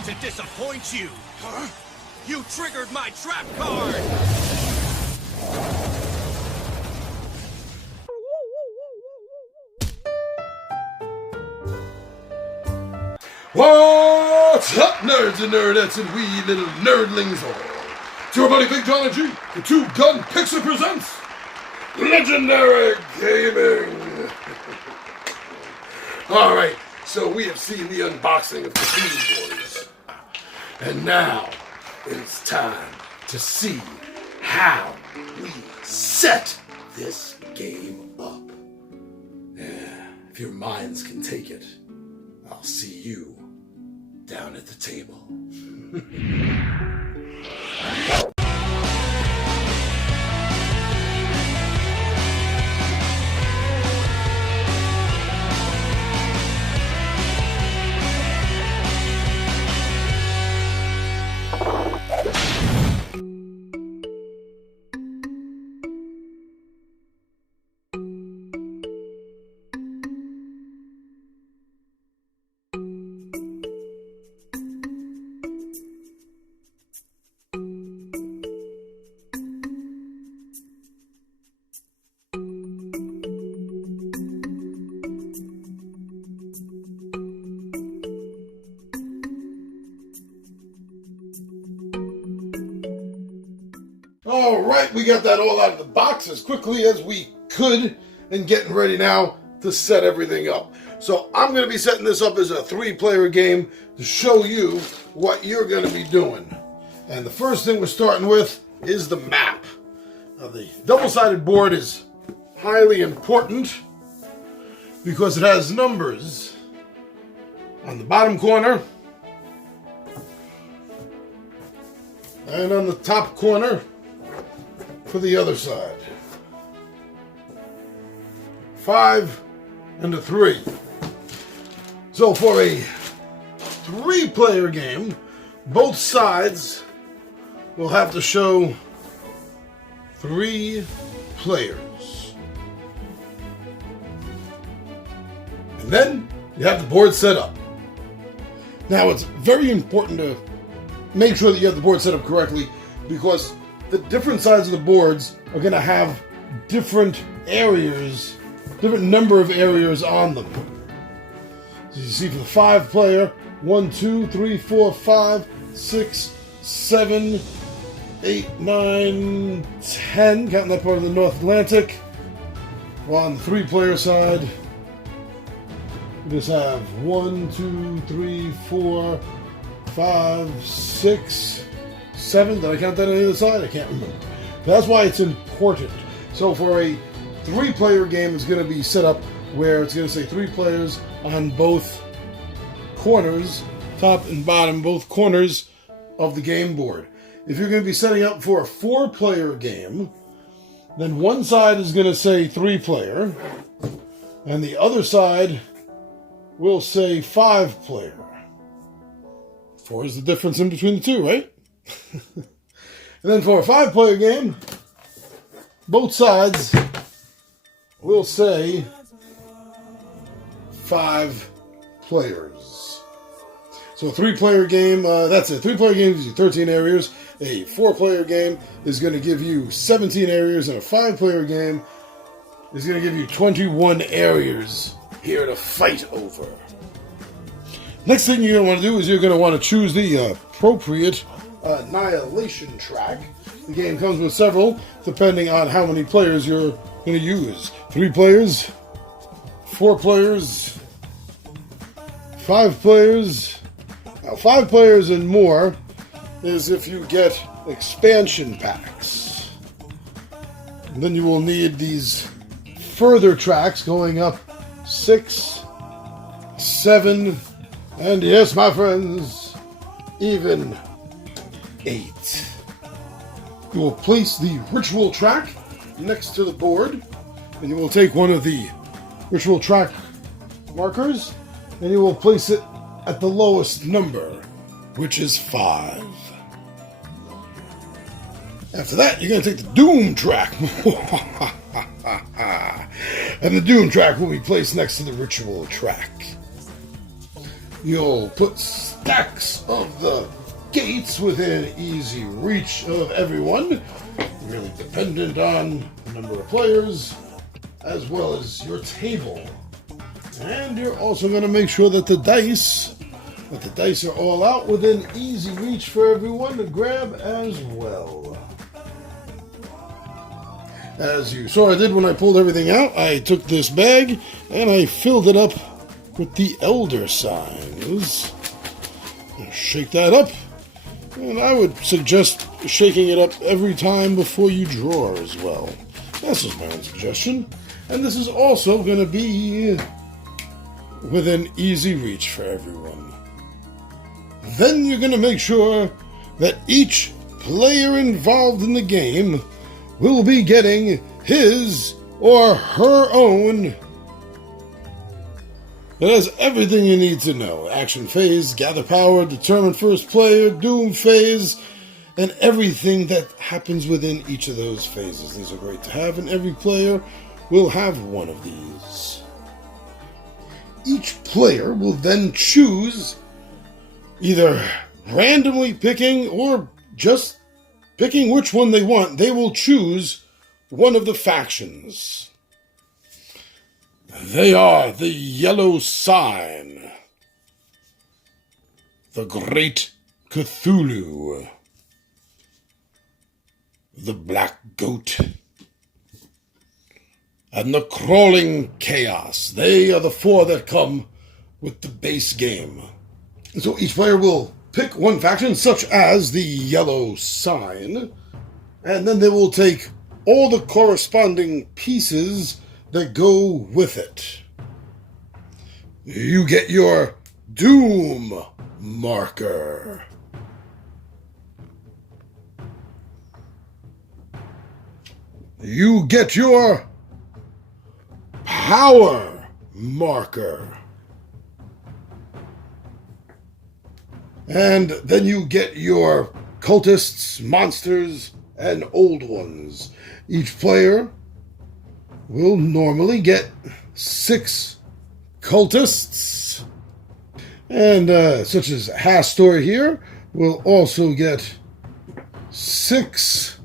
hate to disappoint you. Huh? You triggered my trap card! What's up, nerds and nerdettes and wee little nerdlings all? It's your buddy Big John and G, the two-gun Pixie presents Legendary Gaming. Alright, so we have seen the unboxing of Cthulhu Wars. And now, it's time to see how we set this game up. If your minds can take it, I'll see you down at the table. Alright, we got that all out of the box as quickly as we could and getting ready now to set everything up. So I'm going to be setting this up as a 3-player game to show you what you're going to be doing. And the first thing we're starting with is the map. Now the double-sided board is highly important because it has numbers on the bottom corner and on the top corner for the other side. 5 and a 3. So for a 3-player game, both sides will have to show 3 players. And then you have the board set up. Now it's very important to make sure that you have the board set up correctly because the different sides of the boards are going to have different areas, different number of areas on them. So you see for the 5-player, 1, 2, 3, 4, 5, 6, 7, 8, 9, 10, counting that part of the North Atlantic. While on the 3-player side, we just have 1, 2, 3, 4, 5, 6, 7. Did I count that on the other side? I can't remember. That's why it's important. So for a 3-player game, it's going to be set up where it's going to say 3 players on both corners, top and bottom, both corners of the game board. If you're going to be setting up for a 4-player game, then one side is going to say 3-player, and the other side will say 5-player. 4 is the difference in between the two, right? And then for a 5-player game, both sides will say 5 players. So a 3-player game, that's it. 3-player game gives you 13 areas. A 4-player game is going to give you 17 areas, and a 5-player game is going to give you 21 areas here to fight over. Next thing you're going to want to do is you're going to want to choose the appropriate annihilation track. The game comes with several, depending on how many players you're going to use. 3 players, 4 players, 5 players. Now 5 players and more is if you get expansion packs. And then you will need these further tracks going up 6, 7, and yes, my friends, even 8. You will place the ritual track next to the board, and you will take one of the ritual track markers, and you will place it at the lowest number, which is 5. After that, you're going to take the Doom track. And the Doom track will be placed next to the ritual track. You'll put stacks of the gates within easy reach of everyone, really dependent on the number of players, as well as your table. And you're also going to make sure that the dice are all out within easy reach for everyone to grab as well. As you saw I did when I pulled everything out, I took this bag and I filled it up with the elder signs. Shake that up, and I would suggest shaking it up every time before you draw as well. That's just my own suggestion. And this is also going to be within easy reach for everyone. Then you're going to make sure that each player involved in the game will be getting his or her own. It has everything you need to know. Action phase, gather power, determine first player, doom phase, and everything that happens within each of those phases. These are great to have, and every player will have one of these. Each player will then choose, either randomly picking or just picking which one they want. They will choose one of the factions. They are the Yellow Sign, the Great Cthulhu, the Black Goat, and the Crawling Chaos. They are the four that come with the base game. So each player will pick one faction, such as the Yellow Sign, and then they will take all the corresponding pieces that go with it. You get your Doom marker. You get your Power marker. And then you get your cultists, monsters, and old ones. Each player will normally get 6 cultists. And such as Hastor here will also get 6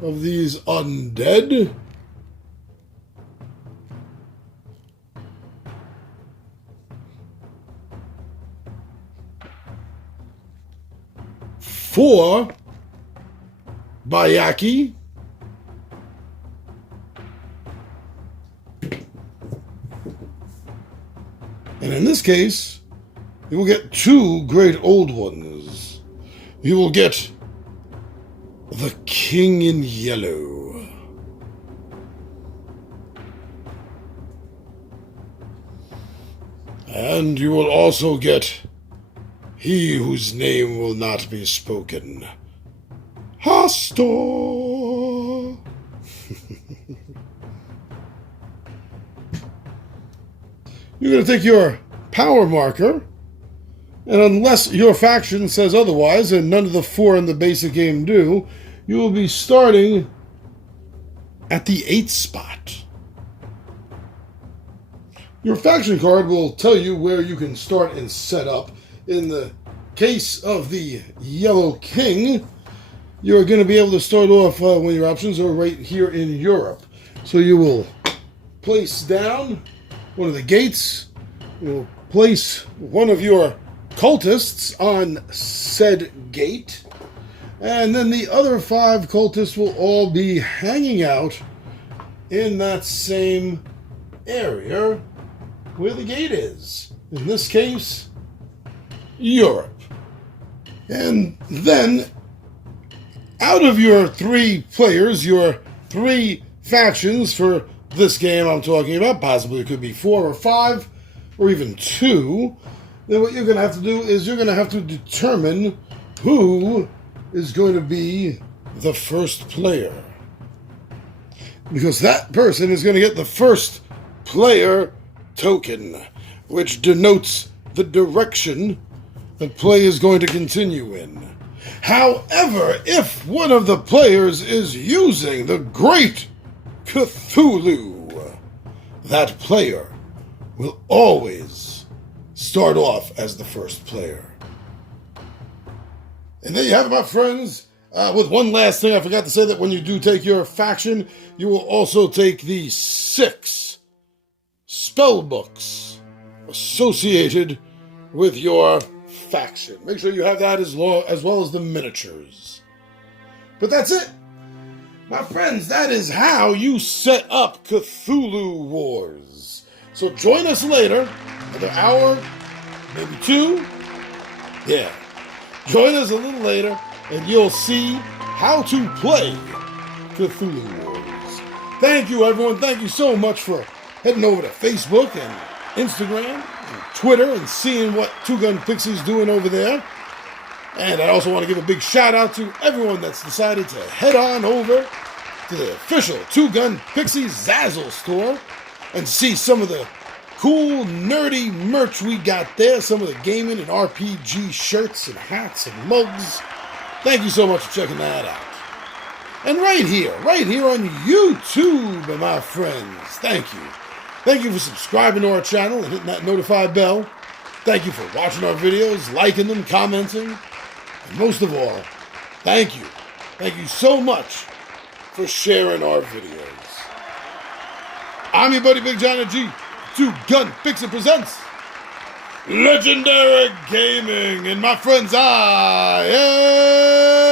of these undead. For Bayaki, and in this case, you will get 2 great old ones. You will get the King in Yellow. And you will also get he whose name will not be spoken. Hastor! You're going to take your power marker, and unless your faction says otherwise, and none of the 4 in the basic game do, you will be starting at the 8th spot. Your faction card will tell you where you can start and set up. In the case of the Yellow King, you're going to be able to start off when your options are right here in Europe. So you will place down one of the gates. You will place one of your cultists on said gate. And then the other 5 cultists will all be hanging out in that same area where the gate is. In this case, Europe. And then, out of your 3 players, your 3 factions for this game I'm talking about, possibly it could be 4 or 5, or even 2, then what you're going to have to do is you're going to have to determine who is going to be the first player. Because that person is going to get the first player token, which denotes the direction that play is going to continue in. However, if one of the players is using the Great Cthulhu, that player will always start off as the first player. And there you have it, my friends. With one last thing, I forgot to say that when you do take your faction, you will also take the 6 spell books associated with your faction. Make sure you have that as well as the miniatures. But that's it. My friends, that is how you set up Cthulhu Wars. So join us later, another hour, maybe 2. Yeah. Join us a little later, and you'll see how to play Cthulhu Wars. Thank you, everyone. Thank you so much for heading over to Facebook and Instagram and Twitter and seeing what Two Gun Pixie's doing over there. And I also want to give a big shout out to everyone that's decided to head on over to the official Two Gun Pixie Zazzle store and see some of the cool, nerdy merch we got there, some of the gaming and RPG shirts and hats and mugs. Thank you so much for checking that out. And right here on YouTube, my friends, thank you. Thank you for subscribing to our channel and hitting that notify bell. Thank you for watching our videos, liking them, commenting. And most of all, thank you. Thank you so much for sharing our videos. I'm your buddy Big Johnny G. Two Gun Pixie presents Legendary Gaming. And my friends, I am